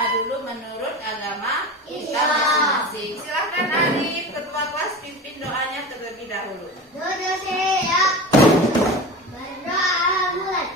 berdoa dulu menurut agama kita masing-masing. Silahkan Arif, ketua kelas, pimpin doanya terlebih dahulu. Doa saya berdoa mulai.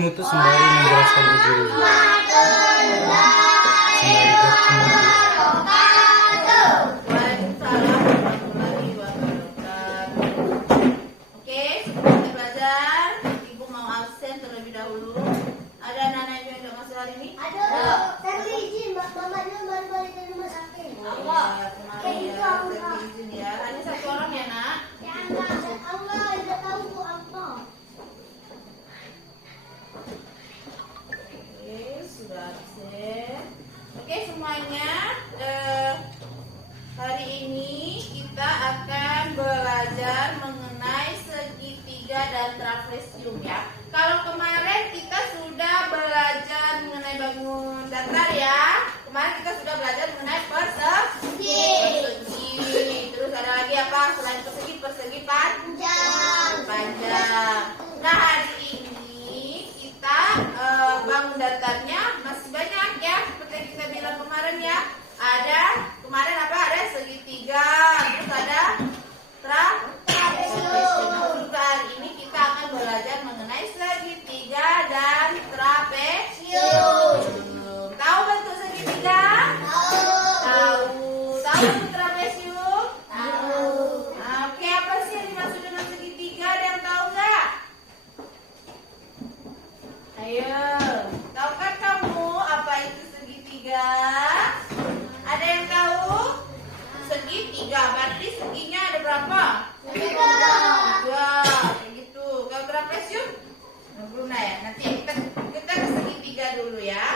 Itu sembari menjelaskan guru. Sembari Waalaikumsalam warahmatullahi wabarakatuh. Oke, sebelum kita belajar, Ibu mau absen terlebih dahulu. Ada anak-anak yang tidak masuk hari ini? Ada. Saya izin, Mama dia baru balik dari rumah sakit. Allah, terima izin ya. Hanya satu orang ya, Nak? Ya, Allah, tidak tahu bu apa. Oke, sudah absen. Oke, semuanya. Hari ini kita akan belajar mengenai segitiga dan trapesium ya. Kalau kemarin kita sudah belajar mengenai bangun datar ya. Kemarin kita sudah belajar mengenai persegi. Terus ada lagi apa? Selain persegi panjang. Nah, hari ini kita bangun datarnya masih banyak ya, seperti yang kita bilang kemarin ya. Ada kemarin apa? Ada segitiga, terus ada trapesium. Untuk hari ini kita akan belajar mengenai segitiga dan trapesium. Tahu bentuk segitiga? Tahu bentuk trapesium? Oke, apa sih yang dimaksud dengan segitiga? Ada yang tahu nggak? Ayo, tahukah kamu apa itu segitiga? Ada yang tahu? Segitiga, berarti seginya ada berapa? Tiga, kayak gitu. Kalau trapesium? Belum ya. Nanti kita ke segitiga dulu ya.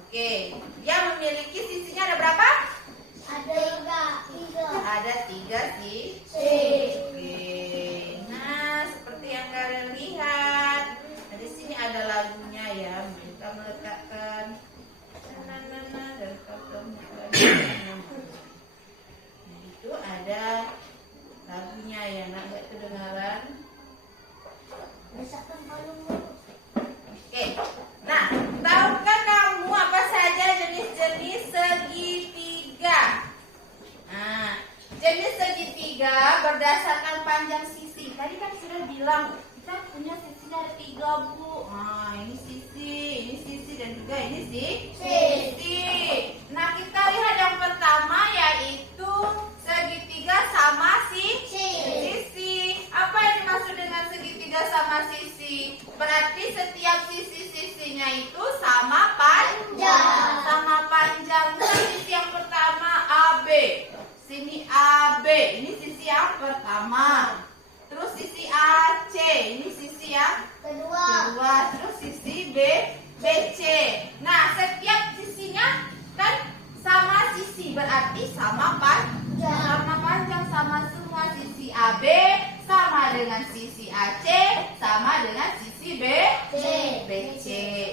Oke, dia memiliki sisinya ada berapa? Ada tiga sih. Oke. Nah, seperti yang kalian lihat. Nah, di sini ada lagunya ya. Kita meletakkan dan nah, itu ada lagunya ya. Nah, nggak kedengaran. Oke. Nah, tahukah kamu apa saja jenis-jenis segitiga? Nah, jenis segitiga berdasarkan panjang sisi. Tadi kan sudah bilang kita punya sisinya ada 3 bu. Nah, ini sisi dan juga ini sisi. Nah, kita lihat yang pertama yaitu segitiga sama sisi. Apa yang dimaksud dengan segitiga sama sisi? Berarti setiap sisi-sisinya itu sama panjang. Sisi yang pertama AB. Sini AB, ini sisi yang pertama. Terus sisi AC, ini sisi yang kedua. Terus sisi BC. Nah, setiap sisinya kan sama sisi, berarti sama panjang sama semua. Sisi AB sama dengan sisi AC sama dengan sisi BC.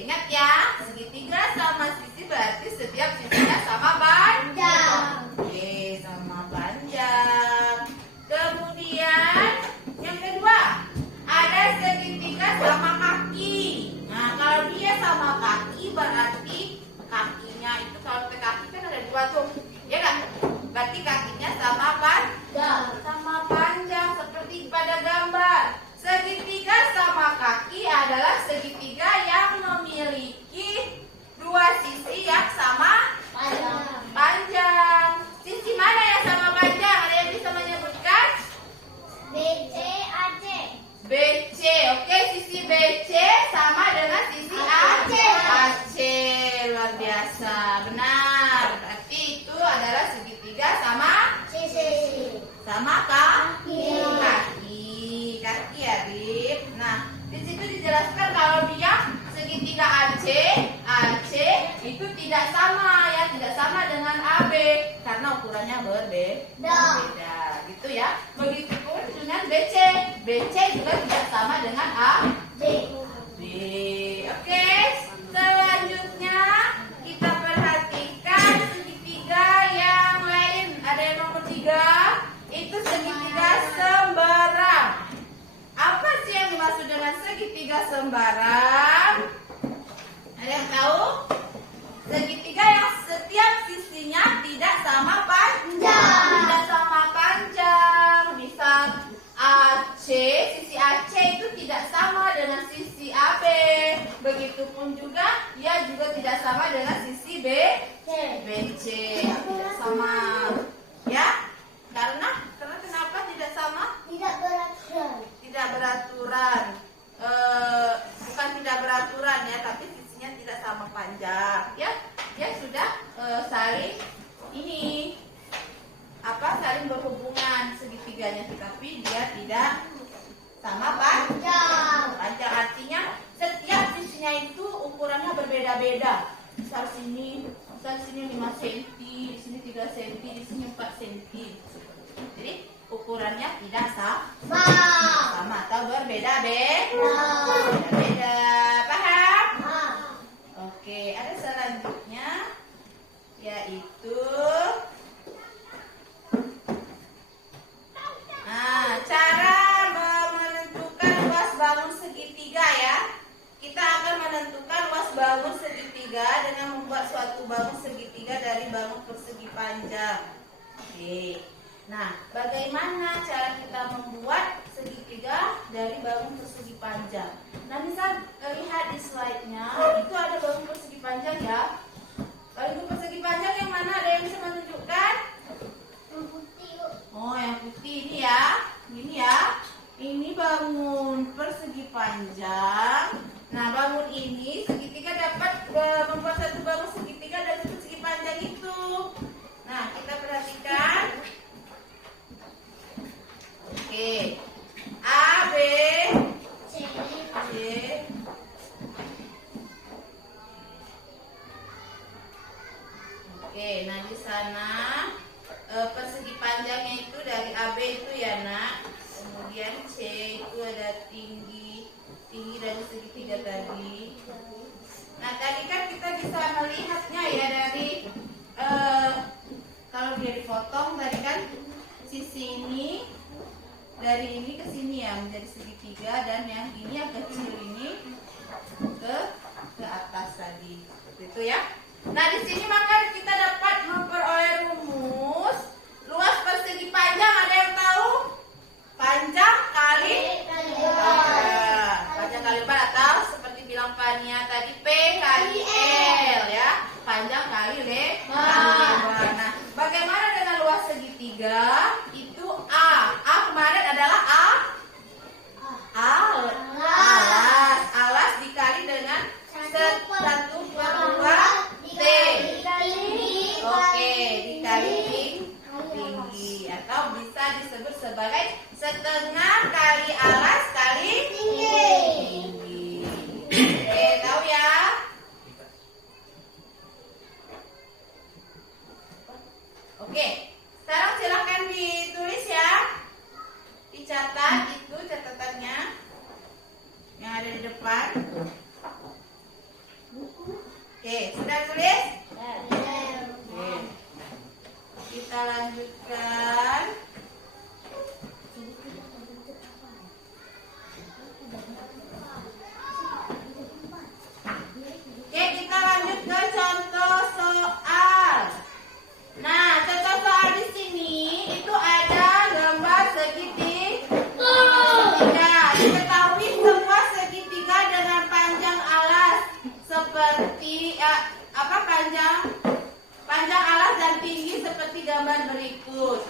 Ingat ya, segitiga sama sisi berarti setiap sisinya sama panjang. Oke, sama panjang. Kemudian yang kedua, ada segitiga sama kaki. Nah, kalau dia sama kaki berarti kakinya itu, kalau ke kaki kan ada 2 tuh, ya kan? segitiga sama Sisi. sama Kaki. kaki ya, Rip. Nah, di situ dijelaskan kalau dia segitiga AC itu tidak sama ya, tidak sama dengan AB karena ukurannya berbeda. Gitu ya. Begitupun dengan BC. BC juga tidak sama dengan AB. Oke, selanjutnya kita perhatikan segitiga yang lain. Ada yang nomor 3, itu segitiga sembarang. Apa sih yang dimaksud dengan segitiga sembarang? Ada yang tahu? Segitiga yang setiap sisinya tidak sama panjang. Tidak sama panjang. Misal AC, sisi AC itu tidak sama dengan sisi AB. Begitupun juga dia juga tidak sama dengan sisi BC. Tidak sama. Ya? Karena kenapa tidak sama? Tidak beraturan. Tidak beraturan. Bukan tidak beraturan ya, tapi sisinya tidak sama panjang. Ya, dia sudah saling saling berhubungan segitiganya, tetapi dia tidak sama panjang. Artinya setiap sisinya itu ukurannya berbeda-beda. Misal sini 5 cm, di sini 3 cm, di sini 4 cm. Jadi ukurannya tidak sama atau berbeda-beda. Paham? Oke, ada selanjutnya yaitu cara menentukan luas bangun segitiga ya. Kita akan menentukan luas bangun segitiga dengan membuat suatu bangun segitiga dari bangun persegi panjang. Oke. Nah, bagaimana cara kita membuat segitiga dari bangun persegi panjang? Nah, misal lihat di slide-nya, itu ada bangun persegi panjang ya. Bangun persegi panjang yang mana? Ada yang bisa menunjukkan? Yang putih. Oh, yang putih ini ya. Ini ya. Ini bangun persegi panjang. Nah, bangun ini segitiga dapat membuat satu bangun segitiga dari persegi panjang itu. Nah, kita perhatikan. Oke. A, B, C. C. Oke, nah di sana persegi panjangnya itu dari AB itu ya, Nak. Kemudian C itu ada tinggi dari segitiga tadi. Nah, tadi kan kita bisa melihatnya ya dari kalau dia dipotong tadi kan sisi ini dari ini ke sini ya menjadi segitiga, dan yang ini yang kecil ini ke atas tadi. Seperti itu ya. Nah, di sini maka kita dapat memperoleh rumus luas persegi panjang. Ada yang tahu? Panjang kali panjang kali lebar, atau seperti bilang Fania tadi P kali L ya. Panjang kali lebar. Nah, bagaimana dengan luas segitiga? Itu A. A kemarin adalah alas dikali dengan 1/2 T. Oke, dikali tinggi, atau bisa disebut sebagai setengah kali alas kali tinggi. Oke, tahu ya? Oke, sekarang silakan ditulis ya. Dicatat itu catatannya yang ada di depan. Oke, sudah tulis? Oke. Kita lanjutkan. Oke, kita lanjut ke contoh soal. Nah, contoh soal di sini itu ada gambar segitiga. Diketahui semua segitiga dengan panjang alas seperti panjang alas dan tinggi seperti gambar berikut.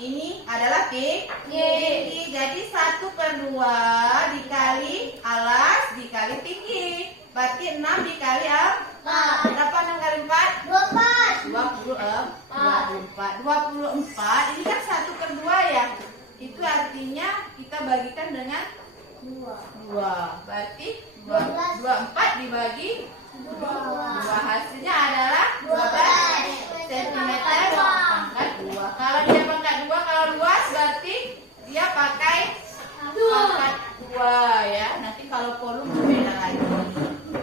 ini adalah tinggi. Jadi 1/2 dikali alas dikali tinggi. Berarti 6 dikali 4. Berapa 6 kali 4? 24. 24. Ini kan 1/2 ya. Itu artinya kita bagikan dengan 2. Berarti 24 dibagi 2. Hasilnya adalah 12 cm pangkat 2. Kalau dia pangkat 2, kalau luas berarti dia pakai pangkat 2 ya. Nanti kalau volume berbeda lagi.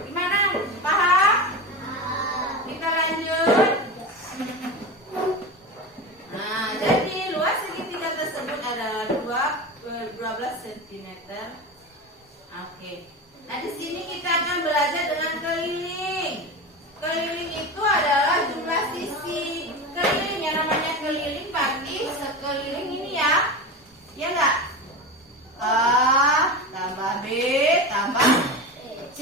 Gimana? Paham? Kita lanjut. Nah, jadi luas segitiga tersebut adalah 12 cm. Oke. Nah, di sini kita akan belajar dengan keliling. Keliling itu adalah jumlah sisi. Keliling yang namanya keliling pasti sekeliling ini ya. Ya enggak? A tambah B tambah C.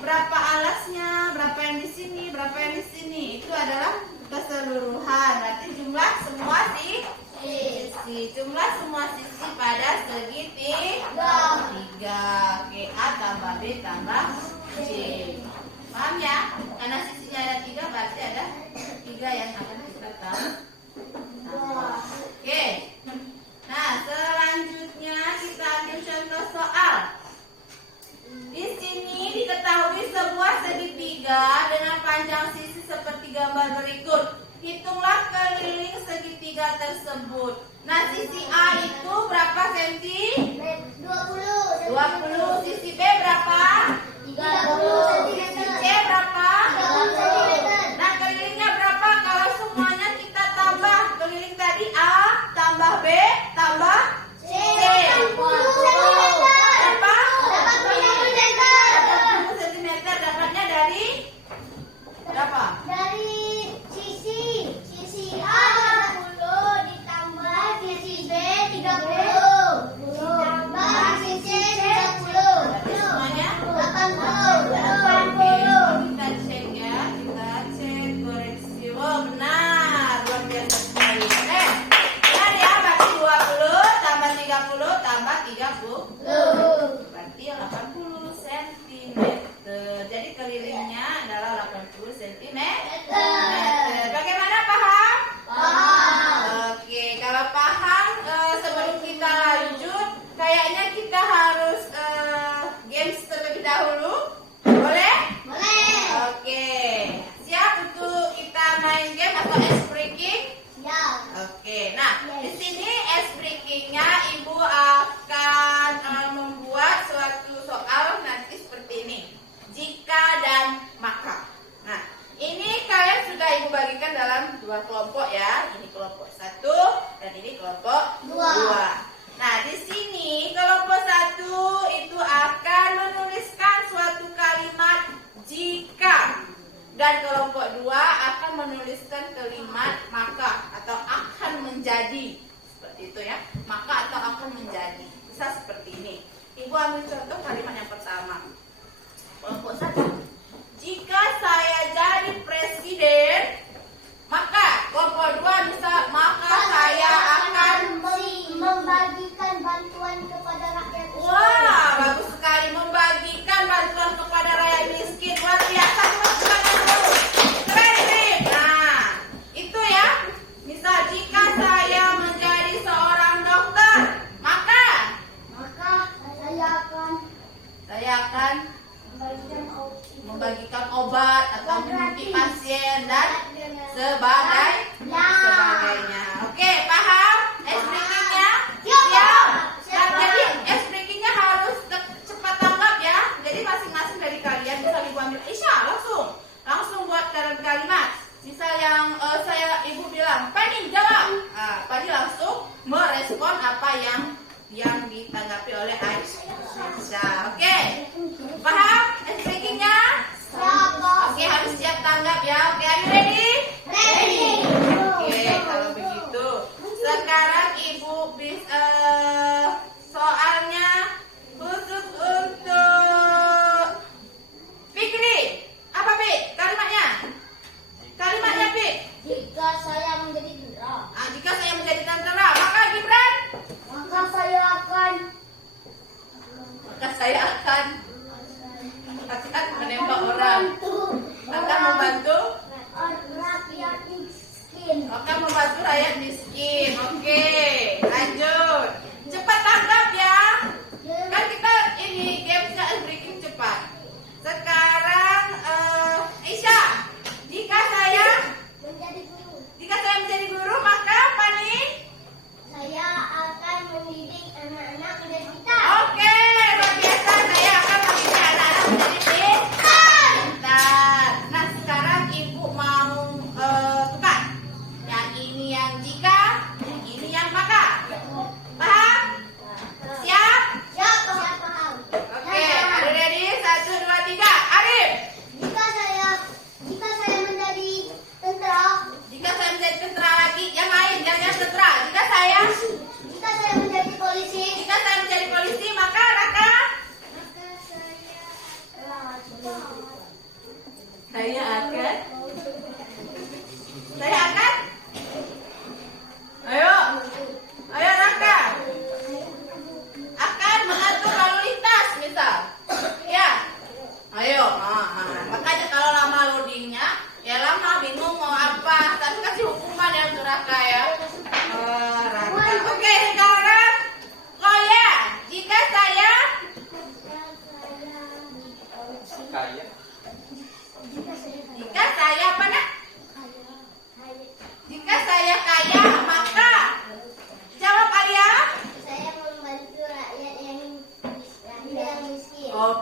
Berapa alasnya? Berapa yang di sini? Berapa yang di sini? Itu adalah keseluruhan. Berarti jumlah semua sisi. Jumlah semua sisi pada segitiga. Oke, A tambah B tambah C. Paham ya? Karena sisinya ada 3, berarti ada 3 yang akan kita tambah. Oke. Nah, selanjutnya kita ambil contoh soal. Di sini diketahui sebuah segitiga dengan panjang sisi seperti gambar berikut. Hitunglah keliling segitiga tersebut. Nah, sisi A itu berapa senti? 20. Sisi B berapa? 30 Sisi C berapa? 30 cm. Nah, kelilingnya berapa? Kalau semuanya kita tambah. Keliling tadi A tambah B tambah C. 80 cm. Berapa? 80 cm. 80 cm. Dapatnya dari berapa? Dari sisi A 30 ditambah sisi B 30 ditambah sisi C 30. Berarti semuanya 80. kita cek ya, kita cek koreksi. Oh, benar, luar biasa sekali. Benar ya, berarti 20 tambah 30 tambah 30 berarti 80 cm. Jadi kelilingnya adalah 80 cm. Bagaimana, paham? Oke, kalau paham, sebelum kita lanjut, kayaknya kita harus games terlebih dahulu. Boleh? Oke, siap untuk kita main game atau ice breaking? Oke, nah di sini ice breakingnya ibu akan membuat suatu soal nanti seperti ini. Jika dan maka. Nah, ini kalian sudah ibu bagikan dalam 2 kelompok ya. Ini kelompok 1 dan ini kelompok 2. Nah, di sini kelompok 1 itu akan menuliskan suatu kalimat jika. Dan kelompok 2 akan menuliskan kalimat maka atau akan menjadi. Seperti itu ya. Maka atau akan menjadi. Bisa seperti ini. Ibu ambil contoh kalimat yang pertama. Kelompok 1. Jika saya jadi presiden, maka kelompok 2 bisa maka saya akan membagikan bantuan kepada rakyat miskin. Wah, bagus sekali, membagikan bantuan kepada rakyat miskin. Luar biasa, teman-teman. Keren. Nah, itu ya. Misal jika saya menjadi seorang dokter, maka saya akan membagikan obat atau menyuntik pasien dan sebagainya. Oke, paham? Ice breakingnya? Siap. Nah, jadi ice breakingnya harus cepat tanggap ya. Jadi masing-masing dari kalian bisa ibu ambil Isya langsung buat kalimat. Misal yang ibu bilang, Pani jawab. Pani langsung merespon apa yang ditanggapi oleh Aisyah. Oke, paham ice breakingnya? Oke, harus siap tanggap ya. Oke, are you ready? Oke, kalau begitu sekarang ibu bisa soalnya khusus untuk Fikri. Apa Fik? Kalimatnya Fik. Jika saya menjadi tentara. Jika saya menjadi tentara,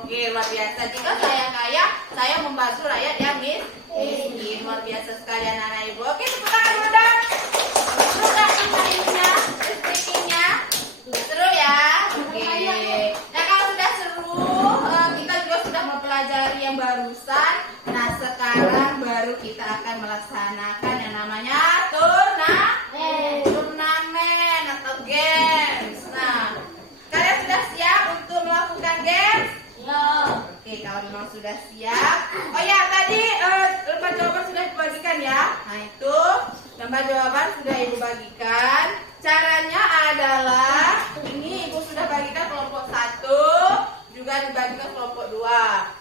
Oke, luar biasa. Jika saya kaya, saya membantu rakyat yang miskin. Luar biasa sekali anak-anak ibu. Oke, tepuk tangan dulu dong. Seru nggak permainannya? Speakingnya? Seru ya? Oke. Nah, kalau sudah seru, kita juga sudah mempelajari yang barusan. Nah, sekarang baru kita akan melaksanakan yang namanya turnamen atau games. Nah, kalian sudah siap untuk melakukan games? Oke, kalau memang sudah siap. Oh ya, tadi lembar jawaban sudah dibagikan ya. Nah, itu lembar jawaban sudah ibu bagikan. Caranya adalah ini ibu sudah bagikan kelompok 1, juga dibagikan kelompok 2.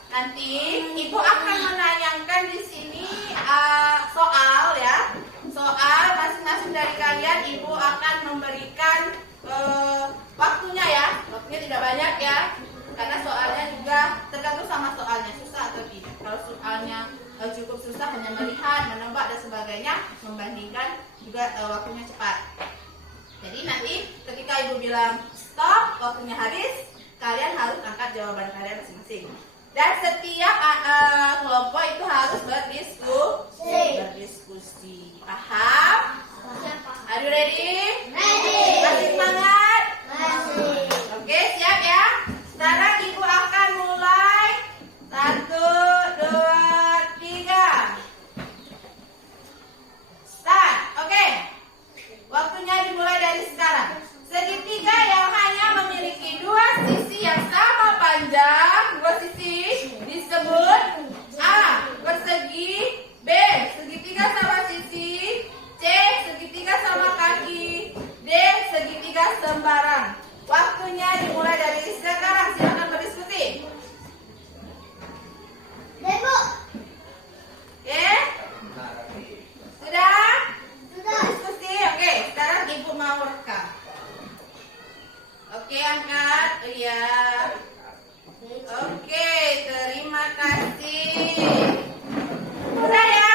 Nanti ibu akan menayangkan di sini soal ya. Soal masing-masing dari kalian ibu akan memberikan waktunya ya. Waktunya tidak banyak ya. Karena soalnya juga tergantung sama soalnya, susah atau tidak. Kalau soalnya cukup susah, hanya melihat, menebak dan sebagainya, membandingkan juga waktunya cepat. Jadi nanti ketika ibu bilang stop, waktunya habis, kalian harus angkat jawaban kalian masing-masing. Dan setiap kelompok itu harus berdiskusi. Paham? Are you ready? Masih semangat? Oke, siap ya? Sekarang ibu akan mulai. 1, 2, 3. Start. Oke. Waktunya dimulai dari sekarang. Segitiga yang hanya memiliki 2 sisi yang sama panjang, 2 sisi disebut A. Persegi. B. Segitiga sama sisi. C. Segitiga sama kaki. D. Segitiga sembarang. Waktunya dimulai dari sekarang. Silakan berdiskusi. Demo. Oke? Sudah? Diskusi. Oke, sekarang ibu mau rekam. Oke, angkat. Iya. Oke, terima kasih. Sudah ya?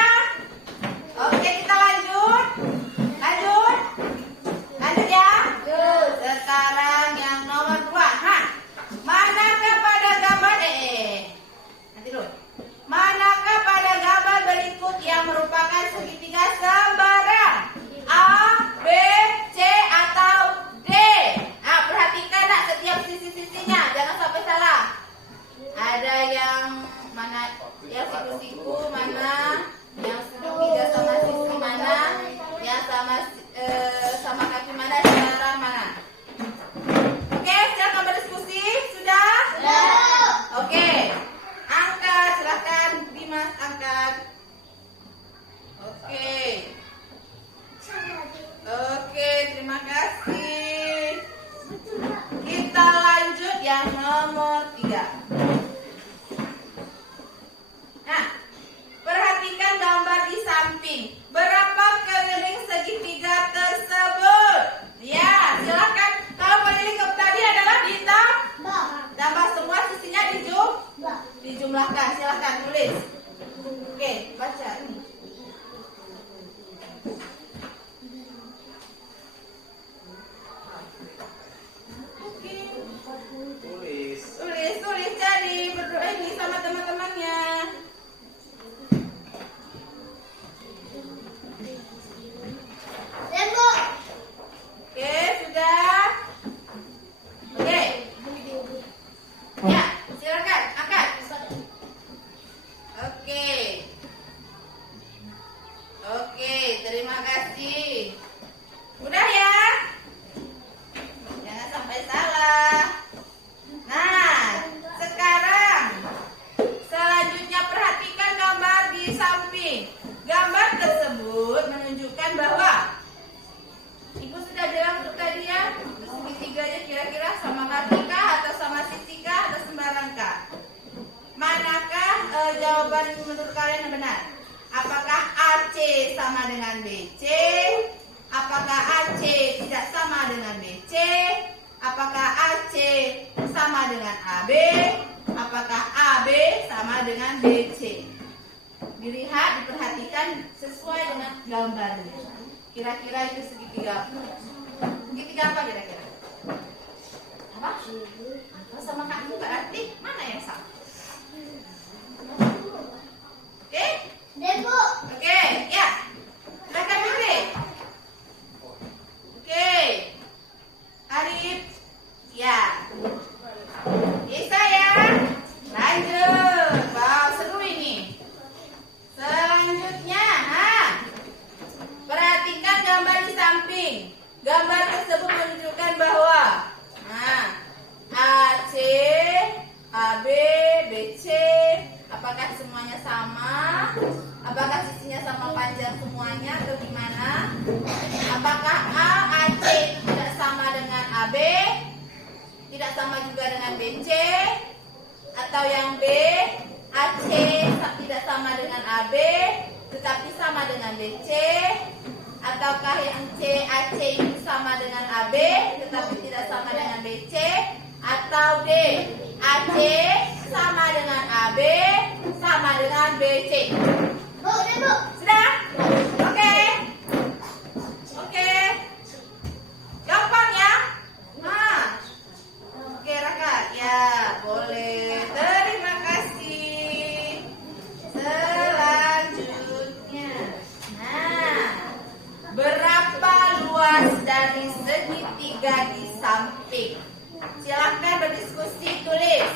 Oke, kita lanjut. Lanjut ya? Sekarang yang nomor 2. Manakah pada gambar nanti dulu. Manakah pada gambar berikut yang merupakan segitiga sembarang? A, B, C, atau D? Nah, perhatikan nak setiap sisi-sisinya, jangan sampai salah. Ada yang mana? Yang siku-siku mana? Yang segitiga sama sisi mana? Yang sama kaki mana? Sembarang mana? Oke, silakan berdiskusi. Sudah? Oke. Angkat, silakan Dimas angkat. Oke. Oke, terima kasih. Kita lanjut yang nomor 3. Nah, perhatikan gambar di samping. Berapa keliling segitiga tersebut? Ya, silakan. Kalau keliling tadi adalah ditambah semua sisinya dijumlahkan. Silakan tulis. Oke, baca. Tulis jadi berdoa ini sama teman-temannya. Demo. Oke, sudah. Oke. Ya, silakan angkat. Oke. Oke, terima kasih. Udah ya? Jangan sampai salah. Nah, sekarang selanjutnya perhatikan gambar di samping. Gambar tersebut menunjukkan bahwa ibu sudah bilang untuk tadi ya, segitiganya kira-kira sama kaki kah atau sama sisi kah atau sembarang kah? Manakah jawaban menurut kalian yang benar? Apakah AC sama dengan BC? Apakah AC tidak sama dengan BC? Apakah AC sama dengan AB? Apakah AB sama dengan BC? Dilihat, diperhatikan sesuai dengan gambarnya. Kira-kira itu segitiga. Segitiga apa kira-kira? Apa? Sama kaki berarti mana yang sama? Oke? Debu. Oke, ya. Silakan Bibi. Oke. Arif. Ya. Isa ya. Lanjut. Wow, seru ini. Selanjutnya, perhatikan gambar di samping. Gambar tersebut menunjukkan bahwa AC, AB, BC, apakah semuanya sama? Apakah sisinya sama panjang semuanya atau gimana? Apakah A, AC itu tidak sama dengan AB? Tidak sama juga dengan BC? Atau yang B, AC tidak sama dengan AB tetapi sama dengan BC? Ataukah yang C, AC itu sama dengan AB tetapi tidak sama dengan BC? Atau D, AC sama dengan AB sama dengan BC? Bu, Debu. Sudah? Oke. Oke. Gampang ya? Oke Raka. Ya, boleh. Terima kasih. Selanjutnya. Berapa luas dari segitiga di samping? Silahkan berdiskusi, tulis,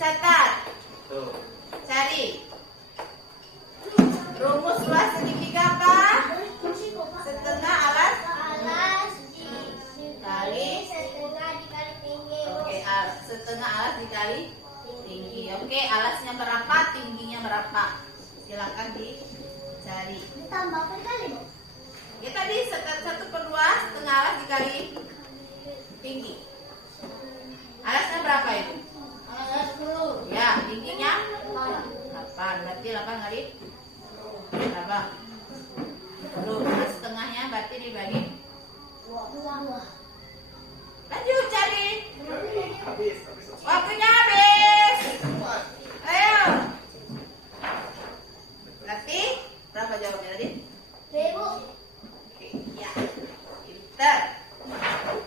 catat, cari. Rumus luas segitiga apa? Setengah alas Dikali setengah dikali tinggi. Oke, setengah alas dikali tinggi. Oke, alasnya berapa, tingginya berapa? Silakan dicari. Ditambah kali, Bu. Ya tadi 1/2 setengah alas dikali tinggi. Alasnya berapa itu? Alas 10. Ya, tingginya 8. Berarti 8 kali berapa? 10. Nah, setengahnya berarti dibagi. Lanjut cari. Waktunya habis. Ayo. Berarti berapa jawabnya tadi? Debu. Oke, ya. Pinter.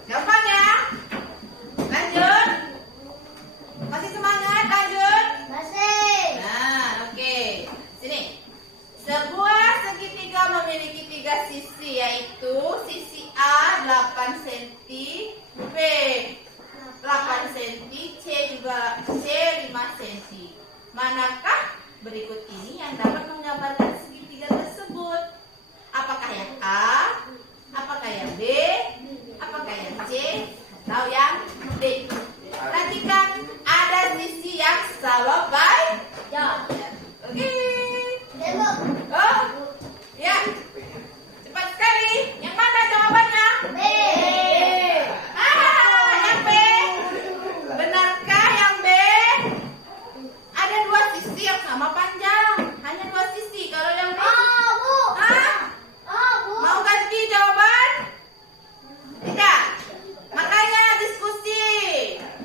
Gampang ya? Lanjut. Masih semangat, lanjut. Masih. Nah, oke. Sini. Sebuah segitiga memiliki 3 sisi, yaitu sisi A 8 cm, B 8 cm, C juga C 5 cm. Manakah berikut ini yang dapat menggambarkan segitiga tersebut? Apakah yang A? Apakah yang B? Apakah yang C? Atau yang D? Perhatikan, ada sisi yang sama panjang. Oke. Debu. Oh, ya. Cepat sekali. Yang mana jawabannya? B. Yang B. Benarkah yang B? Ada 2 sisi yang sama panjang. Hanya 2 sisi. Kalau yang B, Bu. Bu. mau ganti jawaban? Tidak. Makanya diskusi.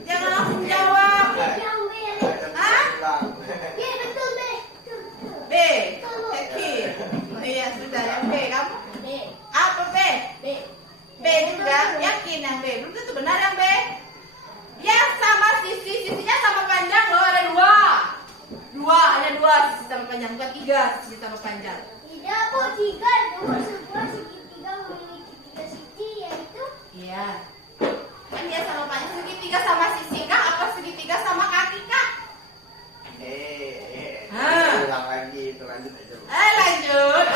Jangan langsung jawab. Yang B. Iya, betul, B. B. Yakin? Oh iya, sudah. Yang B. Kamu? B. Apa B? B. B juga. Yakin yang B? Belum tentu benar yang B. Ya, sama sisinya sama panjang loh. Ada 2. Hanya 2 sisi sama panjang. Bukan 3 sisi sama panjang. Tidak, Bu. 3. Dulu sebuah segitiga memiliki 3 sisi, yaitu Iya. Kan dia sama panjang. Segitiga sama sisi kah? Apa segitiga sama kaki kah? Ulang lagi itu, lanjut aja. Lanjut.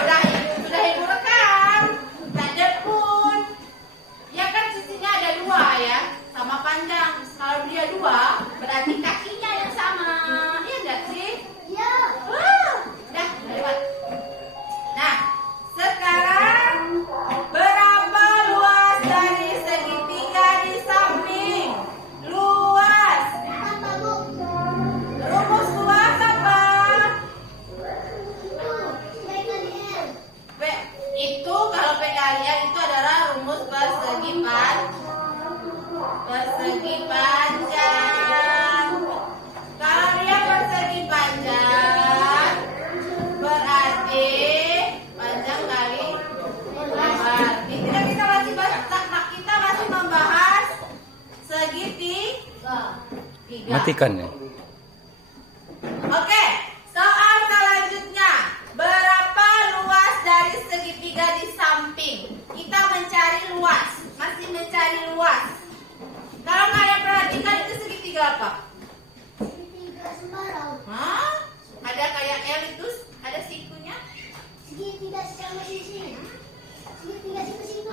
Sudah ibu rekam. Tidak pun. Ya kan sisinya ada 2 ya. Sama panjang. Kalau dia 2, berarti kakinya yang sama. Iya enggak sih? ya. Udah lewat. Nah, sekarang berapa luas dari segitiga? Matikan ya. Oke, soal selanjutnya. Berapa luas dari segitiga di samping? Kita mencari luas. Masih mencari luas. Kalau kalian perhatikan itu segitiga apa? Segitiga sembarang. Hah? Ada kayak L itu, ada sikunya. Segitiga sama sisi. Segitiga siku-siku.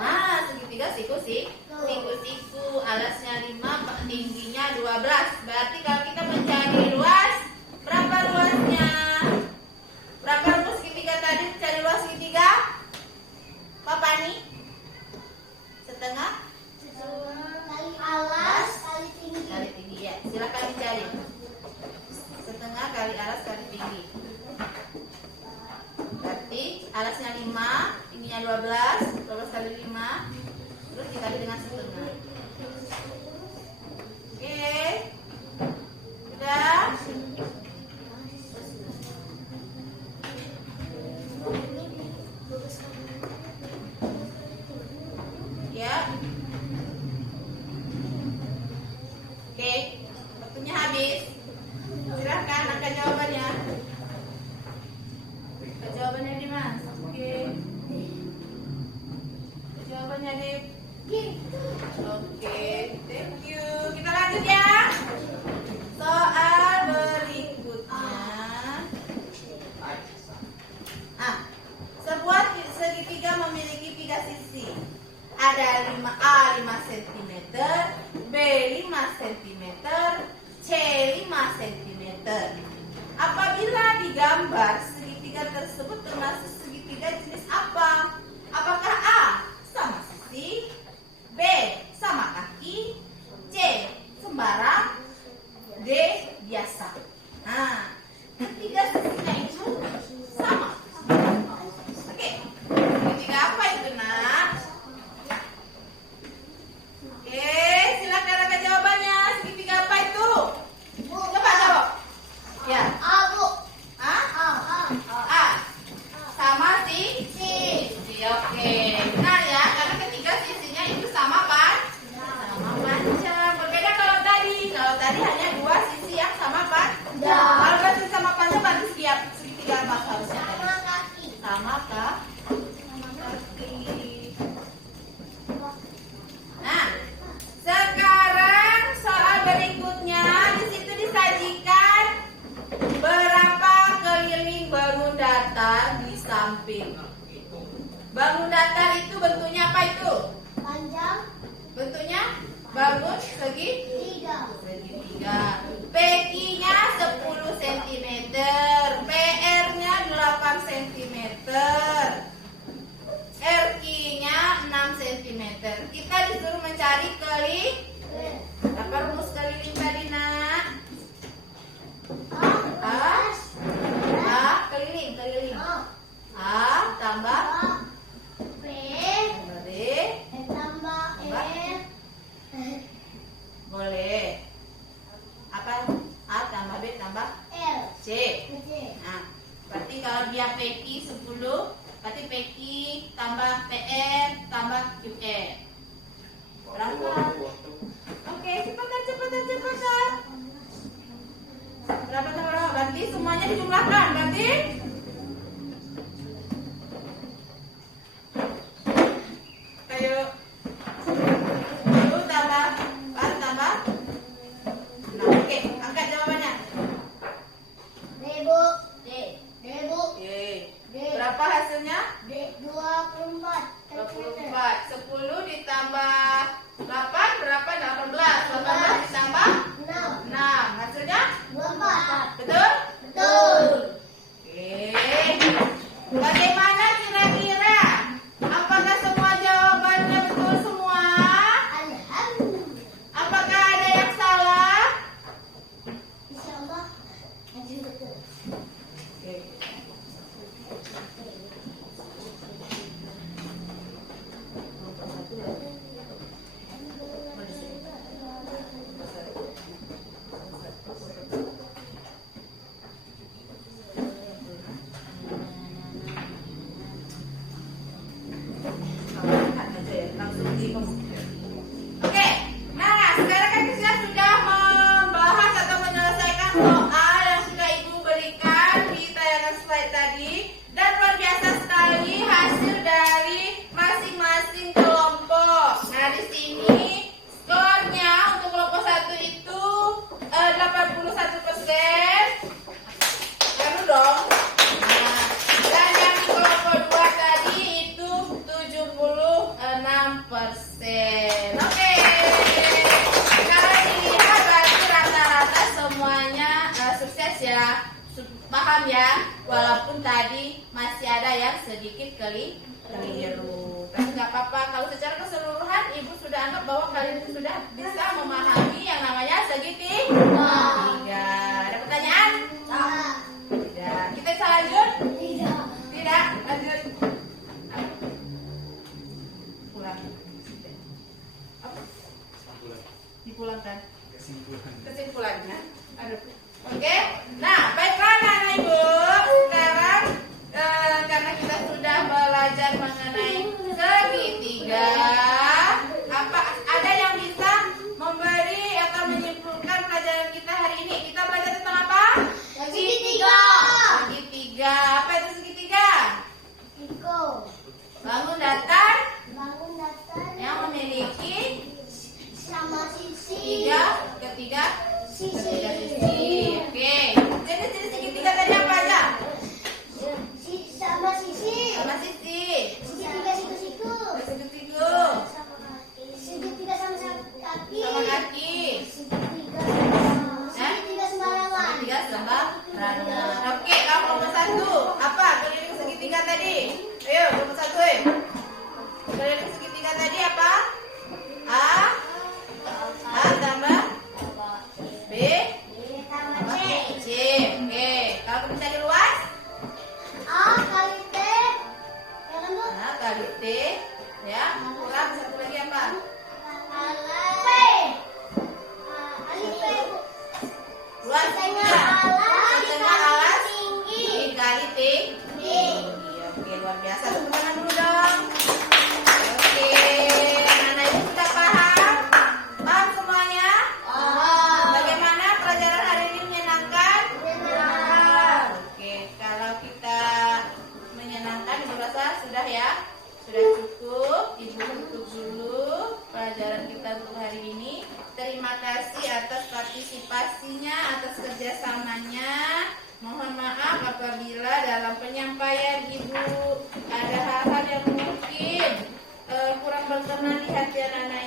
Segitiga siku-siku. Alasnya 5, tingginya 12. Berarti kalau kita mencari luas, berapa luasnya? Berapa luas segitiga tadi? Cari luas segitiga? Papa nih? Setengah? Kali alas, kali tinggi. Kali tinggi ya. Silakan dicari. Setengah kali alas kali tinggi. Berarti alasnya 5, tingginya 12, 12 kali 5, terus dikali dengan setengah. Oke. Sudah? Ya. Oke, waktunya habis. Silahkan angkat jawabannya. Jawabannya di Mas. Oke. Jawabannya di. Oke, thank you. Kita lanjut ya. Soal berikutnya. Sebuah segitiga memiliki 3 sisi. Ada 5A 5 cm, B 5 cm, C 5 cm. Apabila digambar segitiga tersebut termasuk segitiga jenis apa? Apakah A sama sisi, B sama kaki, C sembarang, D biasa. Nah, ketiga sisinya itu sama. Oke, segitiga apa itu nak? Oke, silakan angkat jawabannya. Segitiga apa itu? Coba jawab. Ya. Abu. Hah? A. Sama sisi. Oke. Benar ya, karena ketiga sisinya itu sama kan? Sama panjang. Berbeda kalau tadi. Kalau tadi hanya 2 sisi yang sama panjang. Kalau berarti sama panjang berarti segitiga apa harusnya? Sama kaki. Sama kah? Kaki. Nah, sekarang soal berikutnya di situ disajikan berapa keliling bangun datar di samping. Bangun datar itu bentuknya apa itu? Panjang. Bentuknya bangun Tiga. segitiga. PQ-nya 10 cm, PR-nya 8 cm, RQ-nya 6 cm. Kita disuruh mencari keliling. Apa rumus keliling tadi nak? Keliling. A tambah B. tambah B. Tambah E. Boleh. Apa? A tambah B tambah L. C. Nah, berarti kalau dia PQ 10, berarti PQ tambah PR tambah QR. Berapa? ini skornya untuk kelompok 1 itu 81%. Baru dong. Nah, dan yang di kelompok 2 tadi itu 76%. Oke. Kalau dilihat berarti rata-rata semuanya sukses ya. Paham ya? Walaupun tadi masih ada yang sedikit keliru. Tapi nggak apa-apa. Kalau secara keseluruhan Ibu sudah anggap bahwa kalian sudah bisa memahami yang namanya segitiga. Ada pertanyaan? Tidak. Kita bisa lanjut? Tidak. Lanjut. Pulang. Apa? Dipulangkan. Kesimpulannya. Aduh. Oke. Nah, baiklah anak Ibu. Sekarang karena kita sudah belajar mengenai segitiga, apa ada yang bisa memberi atau menyimpulkan pelajaran kita hari ini? Kita belajar tentang apa? Segitiga. Segitiga. Apa itu segitiga? Iko. Bangun datar Bangun datar yang memiliki sama sisi. ketiga Sisi. sisi. Oke. Jenis-jenis segitiga tadi apa aja? Sama sisi. Sama sisi. Segitiga siku-siku. Segitiga. Segitiga sama kaki. Sama kaki. Segitiga sembarangan. Segitiga sembarangan. Oke, kalau kelompok 1 apa keliling segitiga tadi? Ayo, kelompok 1. Keliling segitiga tadi apa? A tambah B tambah C. Oke, kalau kita cari luas? A kali T. Ya kan Bu? Nah, kali T. Ya, kurang satu lagi apa? P. Alif P. Luas Setengah juga. alas Setengah alas tinggi. dikali tinggi. Oke, luar biasa. Tepuk tangan dulu dong. Oke, anak-anak Ibu sudah paham? Paham semuanya? Bagaimana pelajaran hari ini menyenangkan? Oke, kalau kita menyenangkan, Ibu rasa sudah ya? Sudah cukup. Ibu tutup dulu pelajaran kita untuk hari ini. Terima kasih atas partisipasinya, atas kerjasamanya. Mohon maaf apabila dalam penyampaian Ibu ada hal-hal yang mungkin kurang berkenan di hati anak-anak